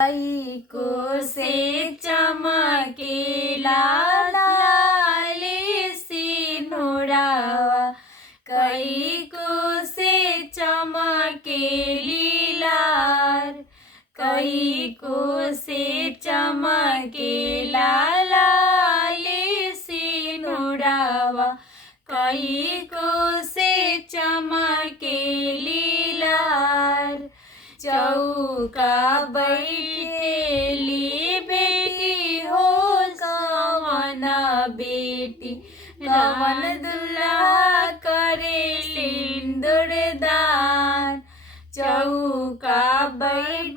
कई को से चमकेला लाली सिनुरावा, कई को से चमकेली लाल, कई को से चमकेला लाली सिनुरावा, कई को से चमकेली लाल। चौका बैठेली बेटी हो कवन बेटी, कवन दुल्हा करे सिंदूर दान। चौका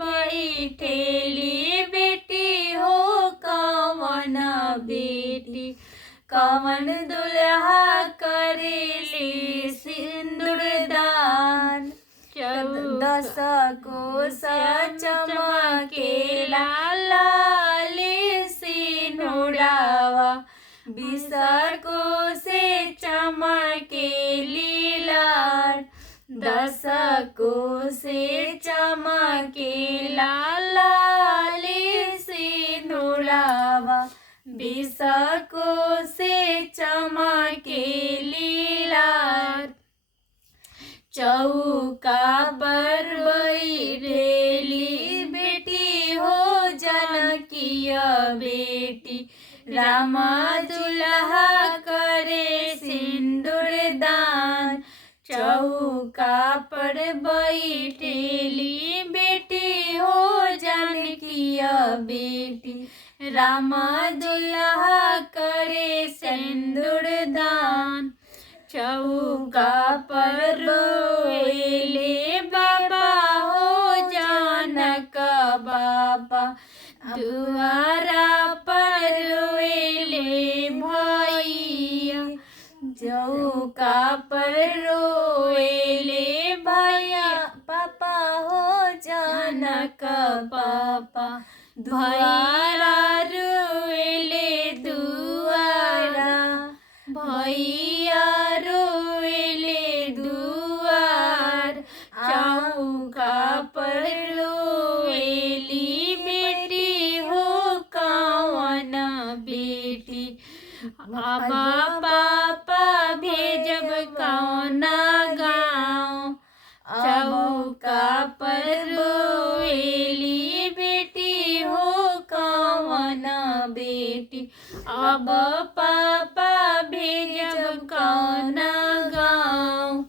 बैठेली बेटी हो कवन बेटी, कवन दुल्हा करेली सिंदूर दान। 10 कोस चमकेला लाली सिनुरावा, 20 कोसे चमकेली लाल, 10 कोसे चमकेला लाली सिनुरावा, 20 कोसे चमकेली लाल। चौका पर बैठेली बेटी हो जानकीय बेटी, राम दुल्हा करे सिंदूर दान। चौका पर बैठेली बेटी हो जानकीय बेटी, राम दुल्हा करे सिंदूर दान। चौका पर रोएले बाबा हो जानक बाबा, दुआरा पर रोएले भैया। चौका पर रोएले भैया पापा हो जानक पापा, दुआरा रोएले दुआरा, भैया रोएले दुआर। चौका पर रोएली बेटी हो कवन बेटी, बाबा पापा भेजब कौन गाँव। चौका पर रोएली बेटी हो कवन बेटी, अब पापा भेजब कौन गाँव।